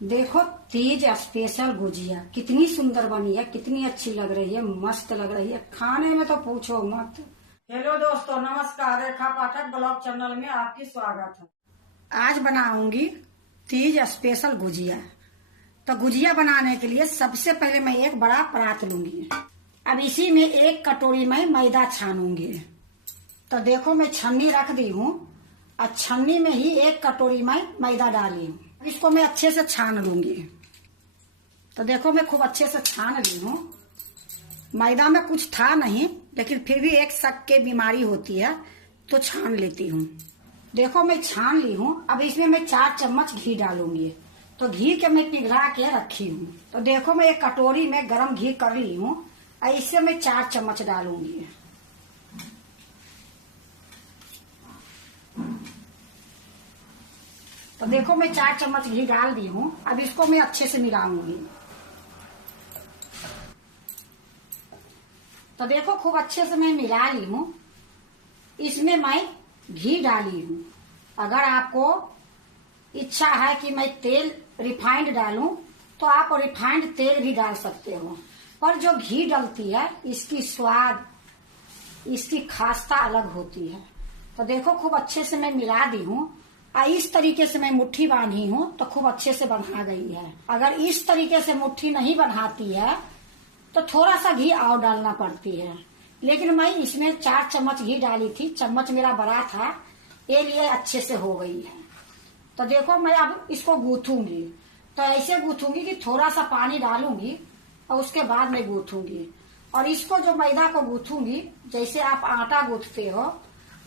देखो तीज स्पेशल गुजिया कितनी सुंदर बनी है, कितनी अच्छी लग रही है, मस्त लग रही है। खाने में तो पूछो मत। हेलो दोस्तों, नमस्कार। रेखा पाठक ब्लॉग चैनल में आपकी स्वागत है। आज बनाऊंगी तीज स्पेशल गुजिया। तो गुजिया बनाने के लिए सबसे पहले मैं एक बड़ा परात लूंगी। अब इसी में एक कटोरी में मैदा छानूंगी। तो देखो मैं छन्नी रख दी हूँ और छन्नी में ही एक कटोरी में मैदा डाली हूँ। इसको मैं अच्छे से छान लूंगी। तो देखो मैं खूब अच्छे से छान ली हूँ। मैदा में कुछ था नहीं, लेकिन फिर भी एक शक की बीमारी होती है तो छान लेती हूँ। देखो मैं छान ली हूँ। अब इसमें मैं 4 चम्मच घी डालूंगी। तो घी के मैं पिघला के रखी हूँ। तो देखो मैं एक कटोरी में गरम घी कर ली हूँ और इससे मैं 4 चम्मच डालूंगी। तो देखो मैं 4 चम्मच घी डाल दी हूँ। अब इसको मैं अच्छे से मिलाऊंगी। तो देखो खूब अच्छे से मैं मिला ली हूँ। इसमें मैं घी डाली हूँ। अगर आपको इच्छा है कि मैं तेल रिफाइंड डालूं तो आप रिफाइंड तेल भी डाल सकते हो, पर जो घी डलती है इसकी स्वाद, इसकी खास्ता अलग होती है। तो देखो खूब अच्छे से मैं मिला दी हूँ। इस तरीके से मैं मुट्ठी बांधी हूँ तो खूब अच्छे से बंधा गई है। अगर इस तरीके से मुट्ठी नहीं बंधाती है तो थोड़ा सा घी और डालना पड़ती है, लेकिन मैं इसमें 4 चम्मच घी डाली थी। चम्मच मेरा बड़ा था, ये लिए अच्छे से हो गई है। तो देखो मैं अब इसको गूथूंगी। तो ऐसे गूथूंगी कि थोड़ा सा पानी डालूंगी और उसके बाद मैं गूथूंगी। और इसको जो मैदा को गूथूंगी, जैसे आप आटा गूथते हो,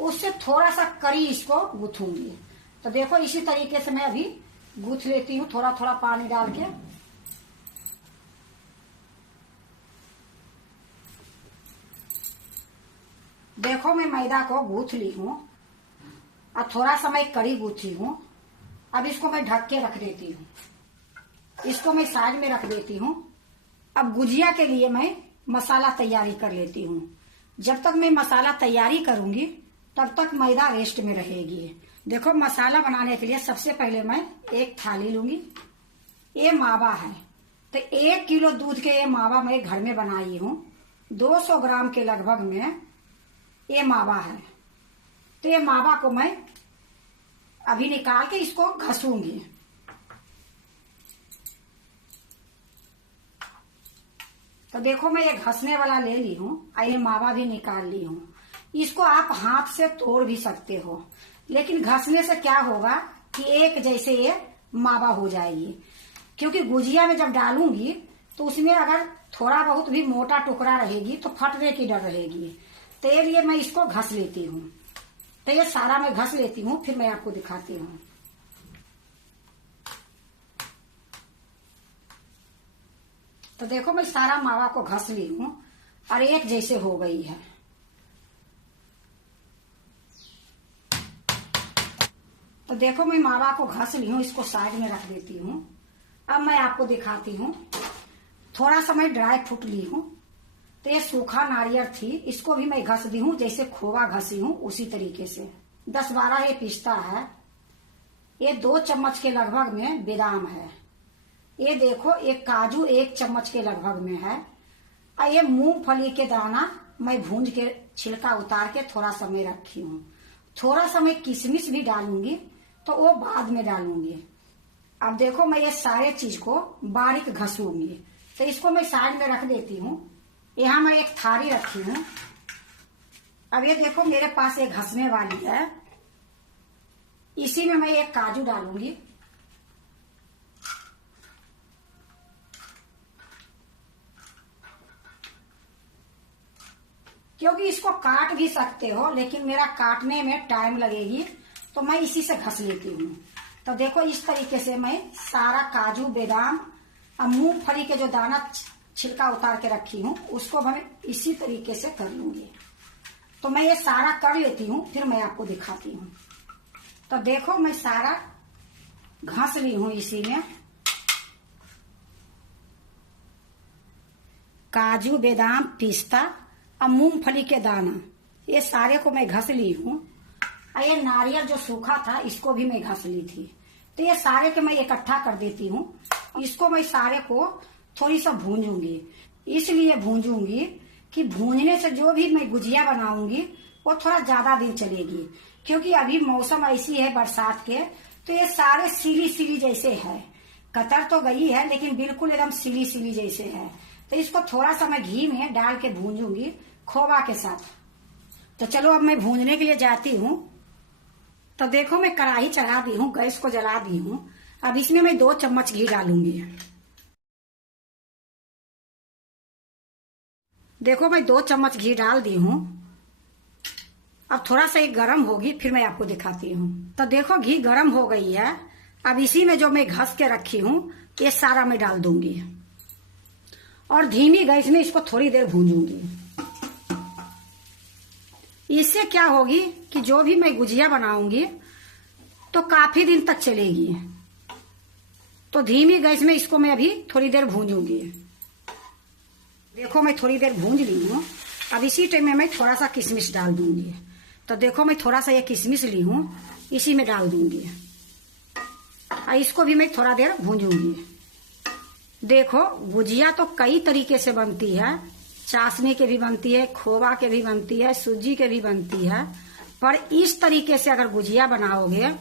उससे थोड़ा सा कड़ी इसको गूथूंगी। तो देखो इसी तरीके से मैं अभी गूथ लेती हूँ, थोड़ा थोड़ा पानी डाल के। देखो मैं मैदा को गूथ ली हूँ और थोड़ा सा मैं कड़ी गूथी हूँ। अब इसको मैं ढक के रख देती हूँ। इसको मैं साइड में रख देती हूँ। अब गुजिया के लिए मैं मसाला तैयारी कर लेती हूँ। जब तक मैं मसाला तैयारी करूंगी तब तक मैदा रेस्ट में रहेगी। देखो मसाला बनाने के लिए सबसे पहले मैं एक थाली लूंगी। ये मावा है, तो 1 किलो दूध के ये मावा मैं घर में बनाई हूँ। 200 ग्राम के लगभग में ये मावा है। तो ये मावा को मैं अभी निकाल के इसको घसूंगी। तो देखो मैं ये घसने वाला ले ली हूँ और ये मावा भी निकाल ली हूँ। इसको आप हाथ से तोड़ भी सकते हो, लेकिन घसने से क्या होगा कि एक जैसे ये मावा हो जाएगी। क्योंकि गुजिया में जब डालूंगी तो उसमें अगर थोड़ा बहुत भी मोटा टुकड़ा रहेगी तो फटने की डर रहेगी। तो ये लिए मैं इसको घस लेती हूँ। तो ये सारा मैं घस लेती हूँ, फिर मैं आपको दिखाती हूँ। तो देखो मैं सारा मावा को घस ली हूँ और एक जैसे हो गई है। तो देखो मैं मावा को घस ली हूँ, इसको साइड में रख देती हूँ। अब मैं आपको दिखाती हूँ। थोड़ा सा मैं ड्राई फ्रूट ली हूँ। तो ये सूखा नारियल थी, इसको भी मैं घस दी हूँ, जैसे खोवा घसी हूँ उसी तरीके से। 10-12 ये पिस्ता है। ये 2 चम्मच के लगभग में बादाम है। ये देखो एक काजू 1 चम्मच के लगभग में है। और ये मूंगफली के दाना मैं भूंज के छिलका उतार के थोड़ा सा मैं रखी हूँ। थोड़ा सा मैं किशमिश भी डालूंगी, तो वो बाद में डालूंगी। अब देखो मैं ये सारे चीज को बारीक घसूंगी। तो इसको मैं साइड में रख देती हूँ। यहाँ मैं एक थाली रखी हूँ। अब ये देखो मेरे पास एक घसने वाली है, इसी में मैं एक काजू डालूंगी। क्योंकि इसको काट भी सकते हो, लेकिन मेरा काटने में टाइम लगेगी, तो मैं इसी से घस लेती हूँ। तो देखो इस तरीके से मैं सारा काजू, बादाम और मूंगफली के जो दाना छिलका उतार के रखी हूँ उसको मैं इसी तरीके से कर लूंगी। तो मैं ये सारा कर लेती हूँ, फिर मैं आपको दिखाती हूँ। तो देखो मैं सारा घस ली हूँ। इसी में काजू, बादाम, पिस्ता और मूंगफली के दाना, ये सारे को मैं घस ली हूँ। और ये नारियल जो सूखा था इसको भी मैं घस ली थी। तो ये सारे के मैं इकट्ठा कर देती हूँ। इसको मैं सारे को थोड़ी सा भूंजूंगी, इसलिए भूंजूंगी कि भूंजने से जो भी मैं गुजिया बनाऊंगी वो थोड़ा ज्यादा दिन चलेगी, क्योंकि अभी मौसम ऐसी है बरसात के, तो ये सारे सिली सिली जैसे है। कतर तो गई है लेकिन बिल्कुल एकदम सिली सिली जैसे है। तो इसको थोड़ा सा मैं घी में डाल के भूंजूंगी खोवा के साथ। तो चलो अब मैं भूंजने के लिए जाती हूँ। तो देखो मैं कढ़ाई चढ़ा दी हूँ, गैस को जला दी हूँ। अब इसमें मैं 2 चम्मच घी डालूंगी। देखो मैं 2 चम्मच घी डाल दी हूँ। अब थोड़ा सा ये गर्म होगी फिर मैं आपको दिखाती हूँ। तो देखो घी गर्म हो गई है। अब इसी में जो मैं घस के रखी हूँ ये सारा मैं डाल दूंगी और धीमी गैस में इसको थोड़ी देर भूंजूंगी। इससे क्या होगी कि जो भी मैं गुजिया बनाऊंगी तो काफी दिन तक चलेगी। तो धीमी गैस में इसको मैं अभी थोड़ी देर भूंजूंगी। देखो मैं थोड़ी देर भूंज ली हूँ। अब इसी टाइम में मैं थोड़ा सा किशमिश डाल दूंगी। तो देखो मैं थोड़ा सा ये किशमिश ली हूँ, इसी में डाल दूंगी और इसको भी मैं थोड़ा देर भूंजूंगी। देखो गुजिया तो कई तरीके से बनती है, चाशनी के भी बनती है, खोवा के भी बनती है, सूजी के भी बनती है, पर इस तरीके से अगर गुजिया बनाओगे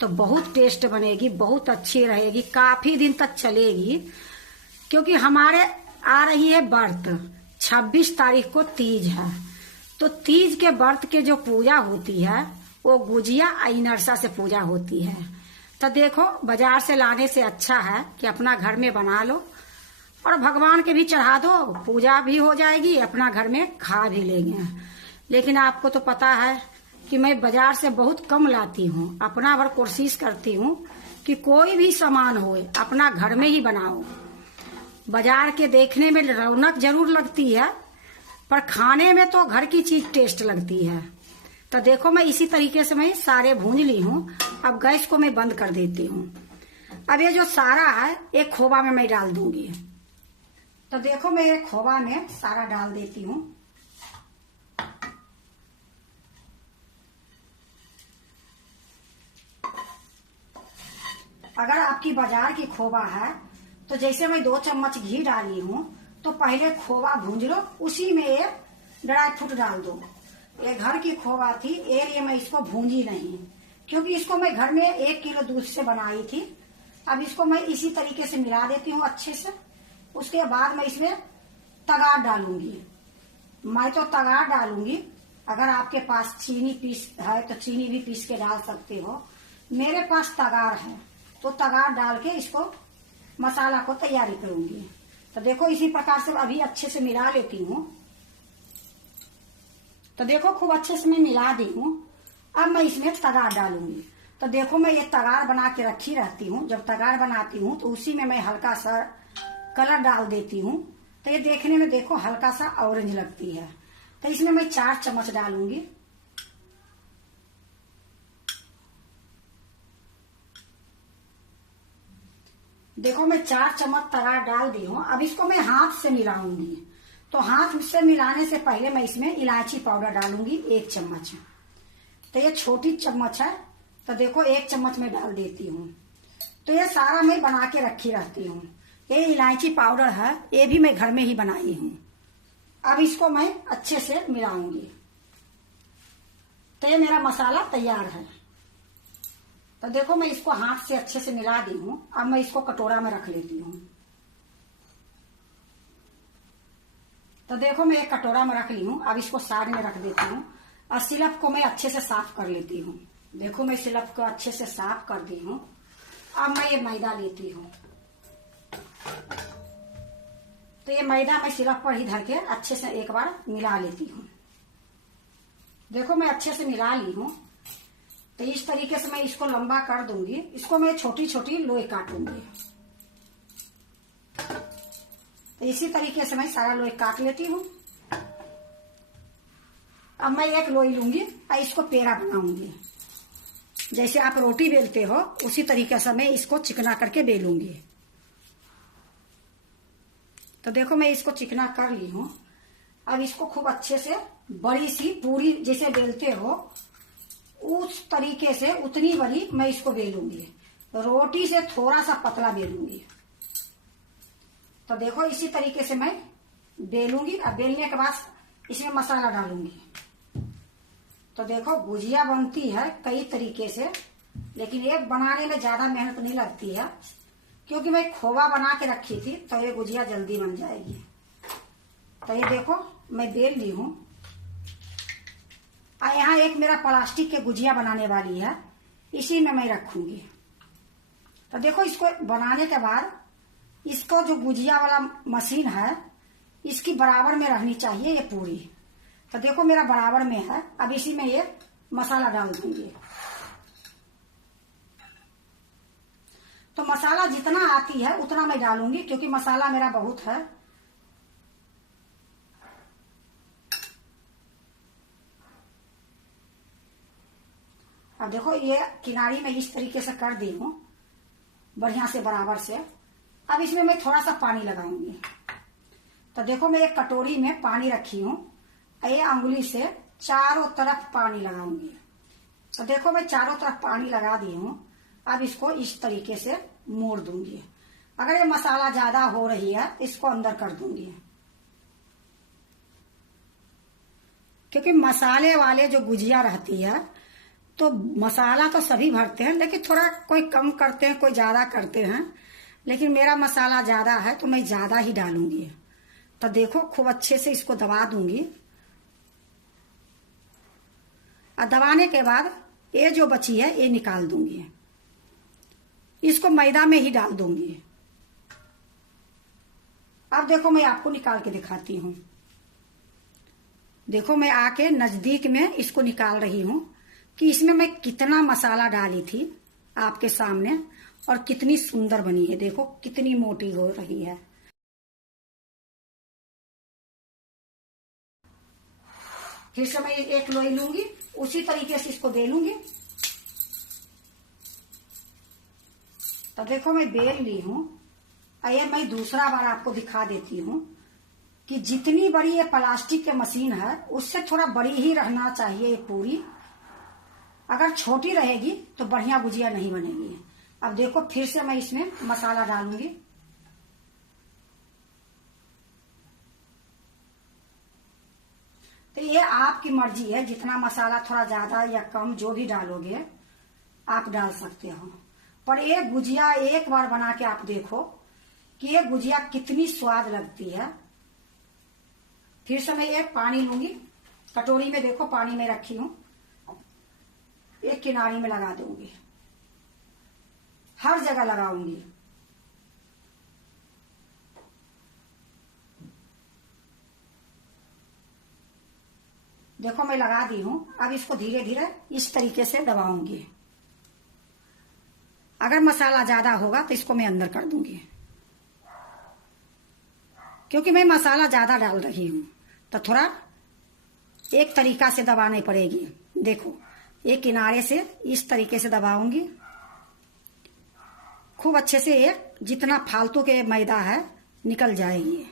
तो बहुत टेस्ट बनेगी, बहुत अच्छी रहेगी, काफी दिन तक चलेगी। क्योंकि हमारे आ रही है व्रत, 26 तारीख को तीज है। तो तीज के व्रत के जो पूजा होती है वो गुजिया इनरसा से पूजा होती है। तो देखो बाजार से लाने से अच्छा है कि अपना घर में बना लो और भगवान के भी चढ़ा दो, पूजा भी हो जाएगी, अपना घर में खा भी लेंगे। लेकिन आपको तो पता है कि मैं बाजार से बहुत कम लाती हूँ। अपना भर कोशिश करती हूँ कि कोई भी सामान हो अपना घर में ही बनाओ। बाजार के देखने में रौनक जरूर लगती है पर खाने में तो घर की चीज टेस्ट लगती है। तो देखो मैं इसी तरीके से मैं सारे भूंज ली हूँ। अब गैस को मैं बंद कर देती हूँ। अब ये जो सारा है एक खोवा में मैं डाल दूंगी। तो देखो मैं एक खोवा में सारा डाल देती हूँ। अगर आपकी बाजार की खोवा है तो जैसे मैं 2 चम्मच घी डाली हूँ तो पहले खोवा भूंज लो, उसी में ये ड्राई फ्रूट डाल दो। ये घर की खोवा थी, ये मैं इसको भूंजी नहीं, क्योंकि इसको मैं घर में 1 किलो दूध से बनाई थी। अब इसको मैं इसी तरीके से मिला देती हूँ अच्छे से। उसके बाद मैं इसमें तगार डालूंगी। मैं तो तगार डालूंगी, अगर आपके पास चीनी पीस है तो चीनी भी पीस के डाल सकते हो। मेरे पास तगार है तो तगार डाल के इसको मसाला को तैयारी करूंगी। तो देखो इसी प्रकार से अभी अच्छे से मिला लेती हूँ। तो देखो खूब अच्छे से मैं मिला दी हूँ। अब मैं इसमें तगार डालूंगी। तो देखो मैं ये तगार बना के रखी रहती हूँ। जब तगार बनाती हूँ तो उसी में मैं हल्का सा कलर डाल देती हूँ। तो ये देखने में देखो हल्का सा ऑरेंज लगती है। तो इसमें मैं 4 चम्मच डालूंगी। देखो मैं 4 चम्मच तगार डाल दी हूँ। अब इसको मैं हाथ से मिलाऊंगी। तो हाथ से मिलाने से पहले मैं इसमें इलायची पाउडर डालूंगी 1 चम्मच। तो ये छोटी चम्मच है, तो देखो 1 चम्मच में डाल देती हूँ। तो ये सारा मैं बना के रखी रहती हूँ। ये इलायची पाउडर है, ये भी मैं घर में ही बनाई हूँ। अब इसको मैं अच्छे से मिलाऊंगी। तो ये मेरा मसाला तैयार है। तो देखो मैं इसको हाथ से अच्छे से मिला दी हूँ। अब मैं इसको कटोरा में रख लेती हूँ। तो देखो मैं एक कटोरा में रख ली हूँ। अब इसको साइड में रख देती हूँ और सिलप को मैं अच्छे से साफ कर लेती हूँ। देखो मैं सिलप को अच्छे से साफ कर दी हूँ। अब मैं ये मैदा लेती हूँ। तो ये मैदा मैं सिलप पर ही धर के अच्छे से एक बार मिला लेती हूँ। देखो मैं अच्छे से मिला ली हूँ। तो इस तरीके से मैं इसको लंबा कर दूंगी। इसको मैं छोटी छोटी लोई काटूंगी। तो इसी तरीके से मैं सारा लोई काट लेती हूँ। अब मैं एक लोई लूंगी और इसको पेड़ा बनाऊंगी। जैसे आप रोटी बेलते हो उसी तरीके से मैं इसको चिकना करके बेलूंगी। तो देखो मैं इसको चिकना कर ली हूँ। अब इसको खूब अच्छे से बड़ी सी पूरी जैसे बेलते हो उस तरीके से उतनी बड़ी मैं इसको बेलूंगी। रोटी से थोड़ा सा पतला बेलूंगी। तो देखो इसी तरीके से मैं बेलूंगी। अब बेलने के बाद इसमें मसाला डालूंगी। तो देखो गुजिया बनती है कई तरीके से, लेकिन एक बनाने में ज्यादा मेहनत नहीं लगती है, क्योंकि मैं खोवा बना के रखी थी तो ये गुजिया जल्दी बन जाएगी। तो ये देखो मैं बेल ली हूं। और यहाँ एक मेरा प्लास्टिक के गुजिया बनाने वाली है, इसी में मैं रखूंगी। तो देखो इसको बनाने के बाद इसको जो गुजिया वाला मशीन है इसकी बराबर में रहनी चाहिए ये पूरी। तो देखो मेरा बराबर में है। अब इसी में ये मसाला डाल दूंगी। तो मसाला जितना आती है उतना मैं डालूंगी, क्योंकि मसाला मेरा बहुत है। अब देखो ये किनारी में इस तरीके से कर दी हूं बढ़िया से बराबर से। अब इसमें मैं थोड़ा सा पानी लगाऊंगी। तो देखो मैं एक कटोरी में पानी रखी हूं। ये अंगुली से चारों तरफ पानी लगाऊंगी। तो देखो मैं चारों तरफ पानी लगा दी हूं। अब इसको इस तरीके से मोड़ दूंगी। अगर ये मसाला ज्यादा हो रही है इसको अंदर कर दूंगी, क्योंकि मसाले वाले जो गुजिया रहती है तो मसाला तो सभी भरते हैं, लेकिन थोड़ा कोई कम करते हैं, कोई ज्यादा करते हैं। लेकिन मेरा मसाला ज्यादा है तो मैं ज्यादा ही डालूंगी। तो देखो खूब अच्छे से इसको दबा दूंगी। और दबाने के बाद ये जो बची है ये निकाल दूंगी। इसको मैदा में ही डाल दूंगी। अब देखो मैं आपको निकाल के दिखाती हूँ। देखो मैं आके नजदीक में इसको निकाल रही हूँ कि इसमें मैं कितना मसाला डाली थी आपके सामने, और कितनी सुंदर बनी है। देखो कितनी मोटी हो रही है। फिर से मैं एक लोई लूंगी, उसी तरीके से इसको बेलूंगी। तो देखो मैं बेल ली हूं। ये मैं दूसरा बार आपको दिखा देती हूं कि जितनी बड़ी ये प्लास्टिक की मशीन है उससे थोड़ा बड़ी ही रहना चाहिए ये पूरी। अगर छोटी रहेगी तो बढ़िया गुजिया नहीं बनेगी। अब देखो फिर से मैं इसमें मसाला डालूंगी। तो ये आपकी मर्जी है, जितना मसाला थोड़ा ज्यादा या कम जो भी डालोगे आप डाल सकते हो। पर ये गुजिया एक बार बना के आप देखो कि ये गुजिया कितनी स्वाद लगती है। फिर से मैं एक पानी लूंगी। कटोरी में देखो पानी में रखी हूं, एक किनारी में लगा दूंगी, हर जगह लगाऊंगी। देखो मैं लगा दी हूं। अब इसको धीरे धीरे इस तरीके से दबाऊंगी। अगर मसाला ज्यादा होगा तो इसको मैं अंदर कर दूंगी, क्योंकि मैं मसाला ज्यादा डाल रही हूं तो थोड़ा एक तरीका से दबानी पड़ेगी। देखो एक किनारे से इस तरीके से दबाऊंगी खूब अच्छे से। एक जितना फालतू के मैदा है निकल जाएगी।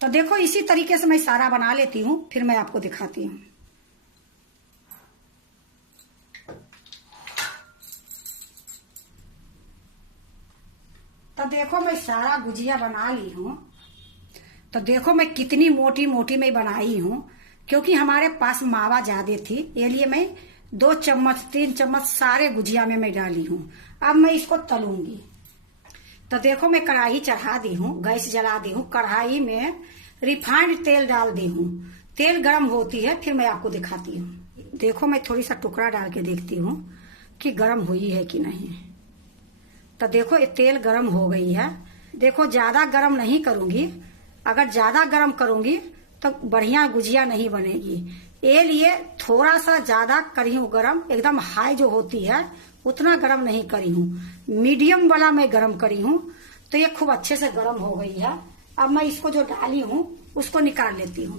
तो देखो इसी तरीके से मैं सारा बना लेती हूं, फिर मैं आपको दिखाती हूं। तो देखो मैं सारा गुजिया बना ली हूं। तो देखो मैं कितनी मोटी मोटी मैं बनाई हूं, क्योंकि हमारे पास मावा ज्यादा थी, ये लिए मैं 2 चम्मच 3 चम्मच सारे गुजिया में मैं डाली हूं। अब मैं इसको तलूंगी। तो देखो मैं कढ़ाई चढ़ा दी हूँ, गैस जला दी हूँ। कढ़ाई में रिफाइंड तेल डाल दी हूँ। तेल गर्म होती है फिर मैं आपको दिखाती हूँ। देखो मैं थोड़ी सा टुकड़ा डाल के देखती हूँ कि गर्म हुई है कि नहीं। तो देखो ये तेल गर्म हो गई है। देखो ज्यादा गर्म नहीं करूंगी, अगर ज्यादा गर्म करूंगी तो बढ़िया गुजिया नहीं बनेगी। ये लिए थोड़ा सा ज्यादा करी हूँ गरम। एकदम हाई जो होती है उतना गरम नहीं करी हूँ, मीडियम वाला मैं गरम करी हूँ। तो ये खूब अच्छे से गरम हो गई है। अब मैं इसको जो डाली हूँ उसको निकाल लेती हूँ।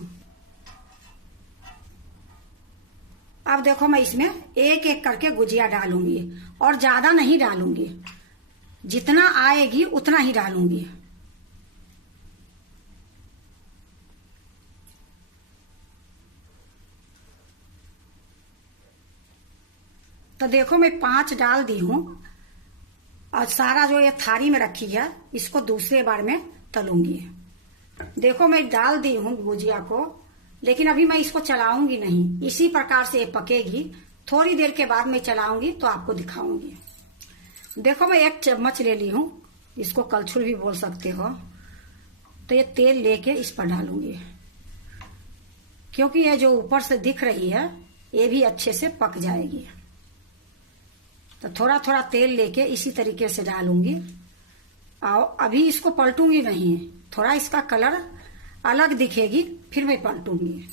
अब देखो मैं इसमें एक एक करके गुजिया डालूंगी, और ज्यादा नहीं डालूंगी, जितना आएगी उतना ही डालूंगी। तो देखो मैं 5 डाल दी हूँ और सारा जो ये थाली में रखी है इसको दूसरे बार में तलूंगी। देखो मैं डाल दी हूँ गुजिया को, लेकिन अभी मैं इसको चलाऊंगी नहीं, इसी प्रकार से ये पकेगी। थोड़ी देर के बाद मैं चलाऊंगी तो आपको दिखाऊंगी। देखो मैं 1 चम्मच ले ली हूँ, इसको कलछुल भी बोल सकते हो। तो ये तेल लेके इस पर डालूंगी, क्योंकि ये जो ऊपर से दिख रही है ये भी अच्छे से पक जाएगी। तो थोड़ा थोड़ा तेल लेके इसी तरीके से डालूंगी और अभी इसको पलटूंगी नहीं, थोड़ा इसका कलर अलग दिखेगी फिर मैं पलटूंगी।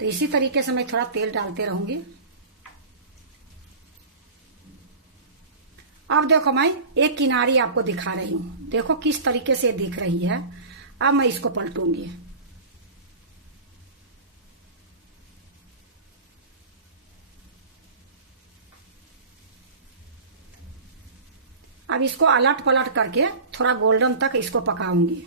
तो इसी तरीके से मैं थोड़ा तेल डालते रहूंगी। अब देखो मैं एक किनारी आपको दिखा रही हूं, देखो किस तरीके से दिख रही है। अब मैं इसको पलटूंगी। अब इसको अलट पलट करके थोड़ा गोल्डन तक इसको पकाऊंगी।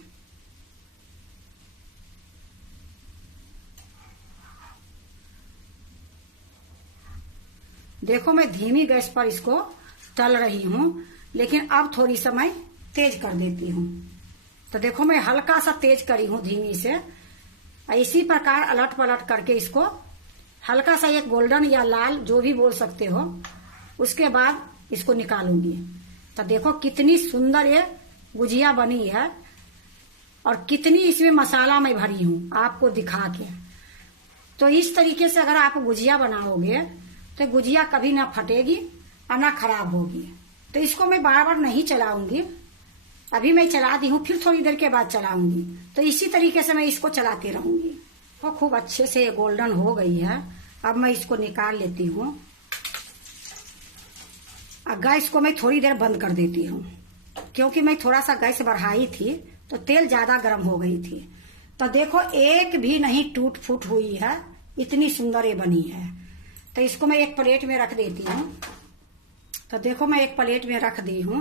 देखो मैं धीमी गैस पर इसको तल रही हूं, लेकिन अब थोड़ी समय तेज कर देती हूं। तो देखो मैं हल्का सा तेज करी हूं धीमी से। इसी प्रकार अलट पलट करके इसको हल्का सा एक गोल्डन या लाल जो भी बोल सकते हो, उसके बाद इसको निकालूंगी। तो देखो कितनी सुंदर ये गुजिया बनी है और कितनी इसमें मसाला मैं भरी हूं आपको दिखा के। तो इस तरीके से अगर आप गुजिया बनाओगे तो गुजिया कभी ना फटेगी और ना खराब होगी। तो इसको मैं बार बार नहीं चलाऊंगी, अभी मैं चला दी हूँ, फिर थोड़ी देर के बाद चलाऊंगी। तो इसी तरीके से मैं इसको चलाती रहूंगी। तो खूब अच्छे से गोल्डन हो गई है। अब मैं इसको निकाल लेती हूँ। अब गैस को मैं थोड़ी देर बंद कर देती हूँ, क्योंकि मैं थोड़ा सा गैस बढ़ाई थी तो तेल ज्यादा गर्म हो गई थी। तो देखो एक भी नहीं टूट फूट हुई है, इतनी सुंदर ये बनी है। तो इसको मैं एक प्लेट में रख देती हूँ। तो देखो मैं एक प्लेट में रख दी हूँ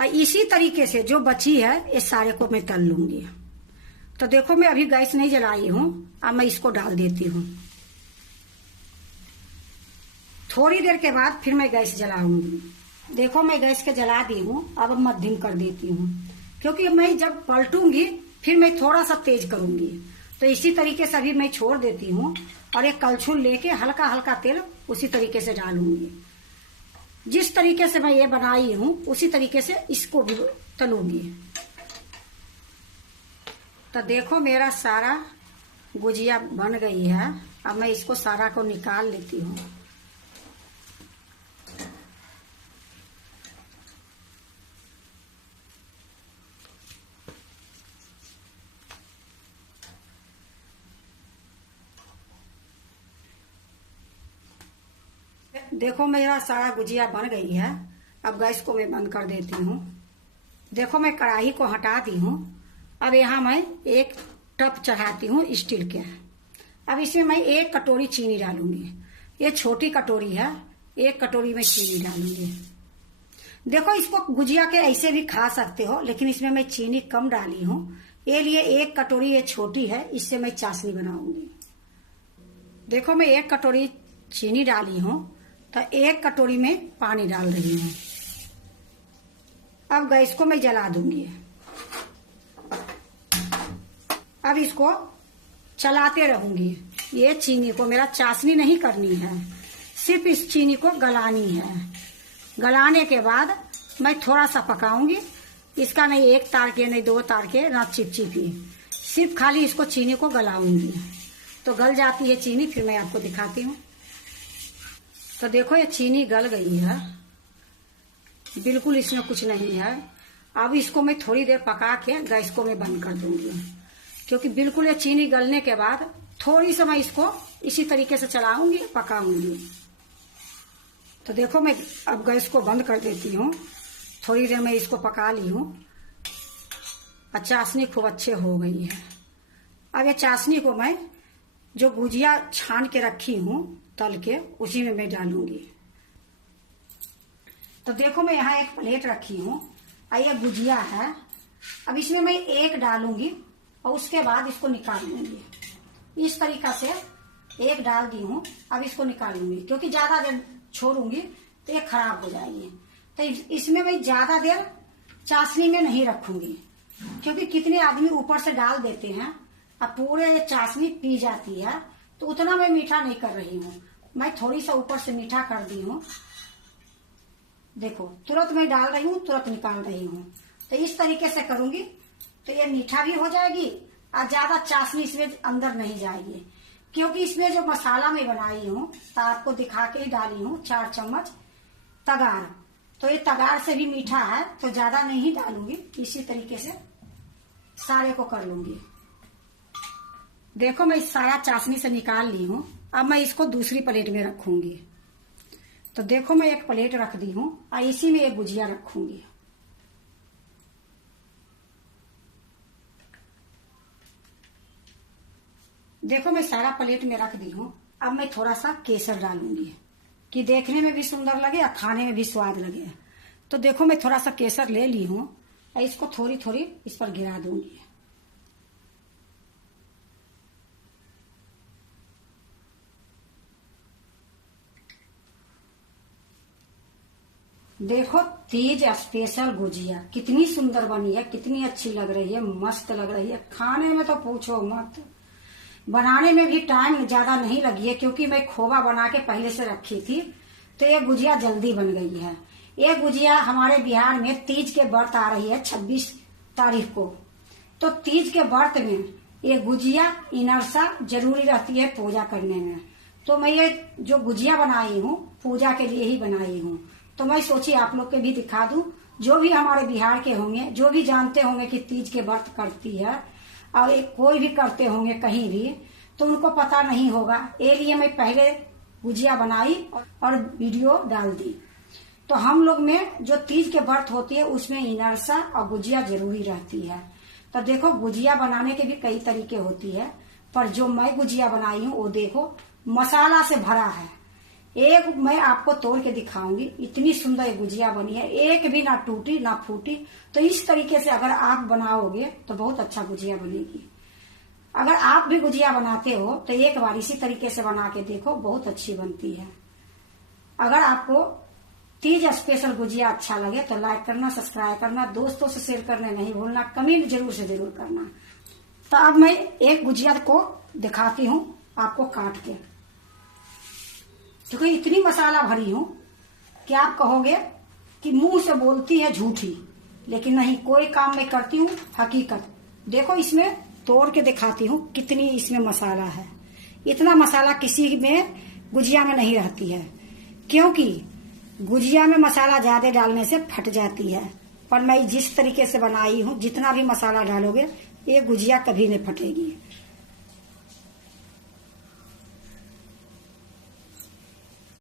और इसी तरीके से जो बची है ये सारे को मैं तल लूंगी। तो देखो मैं अभी गैस नहीं जलाई हूँ, अब मैं इसको डाल देती हूँ। थोड़ी देर के बाद फिर मैं गैस जलाऊंगी। देखो मैं गैस के जला दी हूँ, अब मध्यम कर देती हूँ, क्योंकि मैं जब पलटूंगी फिर मैं थोड़ा सा तेज करूंगी। तो इसी तरीके से अभी मैं छोड़ देती हूँ और एक कलछुल लेके हल्का हल्का तेल उसी तरीके से डालूंगी। जिस तरीके से मैं ये बनाई हूँ उसी तरीके से इसको भी तलूंगी। तो देखो मेरा सारा गुजिया बन गई है। अब मैं इसको सारा को निकाल लेती हूँ। देखो मेरा सारा गुजिया बन गई है। अब गैस को मैं बंद कर देती हूँ। देखो मैं कढ़ाई को हटा दी हूँ। अब यहाँ मैं एक टप चढ़ाती हूँ स्टील के। अब इसमें मैं 1 कटोरी चीनी डालूंगी। ये छोटी कटोरी है, 1 कटोरी में चीनी डालूंगी। देखो इसको गुजिया के ऐसे भी खा सकते हो, लेकिन इसमें मैं चीनी कम डाली हूँ, ये लिए 1 कटोरी ये छोटी है, इससे मैं चाशनी बनाऊंगी। देखो मैं 1 कटोरी चीनी डाली हूँ, तो 1 कटोरी में पानी डाल रही हूँ। अब गैस को मैं जला दूंगी। अब इसको चलाते रहूंगी। ये चीनी को मेरा चाशनी नहीं करनी है, सिर्फ इस चीनी को गलानी है। गलाने के बाद मैं थोड़ा सा पकाऊंगी। इसका नहीं 1 तार के, नहीं 2 तार के, ना चिपचिपी, सिर्फ खाली इसको चीनी को गलाऊंगी। तो गल जाती है चीनी, फिर मैं आपको दिखाती हूँ। तो देखो ये चीनी गल गई है, बिल्कुल इसमें कुछ नहीं है। अब इसको मैं थोड़ी देर पका के गैस को मैं बंद कर दूंगी, क्योंकि बिल्कुल ये चीनी गलने के बाद थोड़ी सी मैं इसको इसी तरीके से चलाऊंगी, पकाऊंगी। तो देखो मैं अब गैस को बंद कर देती हूँ। थोड़ी देर मैं इसको पका ली हूँ और चाशनी खूब अच्छे हो गई है। अब ये चाशनी को मैं जो गुजिया छान के रखी हूँ तल के, उसी में मैं डालूंगी। तो देखो मैं यहाँ एक प्लेट रखी हूँ और ये गुजिया है। अब इसमें मैं 1 डालूंगी और उसके बाद इसको निकाल लूंगी। इस तरीका से एक डाल दी हूँ। अब इसको निकालूंगी क्योंकि ज्यादा देर छोड़ूंगी तो ये खराब हो जाएगी। तो इसमें मैं ज्यादा देर चाशनी में नहीं रखूंगी, क्योंकि कितने आदमी ऊपर से डाल देते हैं अब पूरे चाशनी पी जाती है। तो उतना मैं मीठा नहीं कर रही हूँ, मैं थोड़ी सा ऊपर से मीठा कर दी हूँ। देखो तुरंत मैं डाल रही हूँ, तुरंत निकाल रही हूँ। तो इस तरीके से करूंगी तो ये मीठा भी हो जाएगी और ज्यादा चाशनी इसमें अंदर नहीं जाएगी। क्योंकि इसमें जो मसाला मैं बनाई हूँ तो आपको दिखा के ही डाली हूँ 4 चम्मच तगार। तो ये तगार से भी मीठा है तो ज्यादा नहीं डालूंगी, इसी तरीके से सारे को कर लूंगी। देखो मैं इस सारा चाशनी से निकाल ली हूँ। अब मैं इसको दूसरी प्लेट में रखूंगी। तो देखो मैं एक प्लेट रख दी हूँ और इसी में एक गुजिया रखूंगी। देखो मैं सारा प्लेट में रख दी हूँ। अब मैं थोड़ा सा केसर डालूंगी कि देखने में भी सुंदर लगे और खाने में भी स्वाद लगे। तो देखो मैं थोड़ा सा केसर ले ली हूँ और इसको थोड़ी थोड़ी इस पर गिरा दूंगी। देखो तीज स्पेशल गुजिया कितनी सुंदर बनी है, कितनी अच्छी लग रही है, मस्त लग रही है। खाने में तो पूछो मत, बनाने में भी टाइम ज्यादा नहीं लगी है क्योंकि मैं खोवा बना के पहले से रखी थी। तो ये गुजिया जल्दी बन गई है। ये गुजिया हमारे बिहार में तीज के व्रत आ रही है 26 तारीख को। तो तीज के व्रत में ये गुजिया इनरसा जरूरी रहती है पूजा करने में। तो मैं ये जो गुजिया बनाई हूँ पूजा के लिए ही बनाई हूँ। तो मैं सोची आप लोग के भी दिखा दूं, जो भी हमारे बिहार के होंगे, जो भी जानते होंगे कि तीज के व्रत करती है और कोई भी करते होंगे कहीं भी, तो उनको पता नहीं होगा। ये लिए मैं पहले गुजिया बनाई और वीडियो डाल दी। तो हम लोग में जो तीज के व्रत होती है उसमें इनरसा और गुजिया जरूरी रहती है। तो देखो गुजिया बनाने के भी कई तरीके होती है, पर जो मैं गुजिया बनाई हूँ वो देखो मसाला से भरा है। एक मैं आपको तोड़ के दिखाऊंगी, इतनी सुंदर गुजिया बनी है, एक भी ना टूटी ना फूटी। तो इस तरीके से अगर आप बनाओगे तो बहुत अच्छा गुजिया बनेगी। अगर आप भी गुजिया बनाते हो तो एक बार इसी तरीके से बना के देखो, बहुत अच्छी बनती है। अगर आपको तीज स्पेशल गुजिया अच्छा लगे तो लाइक करना, सब्सक्राइब करना, दोस्तों से शेयर करने नहीं भूलना, कमेंट जरूर से जरूर करना। तो अब मैं एक गुजिया को दिखाती हूँ आपको काट के, क्योंकि इतनी मसाला भरी हूँ कि आप कहोगे कि मुंह से बोलती है झूठी, लेकिन नहीं, कोई काम मैं करती हूँ हकीकत। देखो इसमें तोड़ के दिखाती हूँ कितनी इसमें मसाला है। इतना मसाला किसी में गुजिया में नहीं रहती है, क्योंकि गुजिया में मसाला ज्यादा डालने से फट जाती है। पर मैं जिस तरीके से बनाई हूँ, जितना भी मसाला डालोगे ये गुजिया कभी नहीं फटेगी।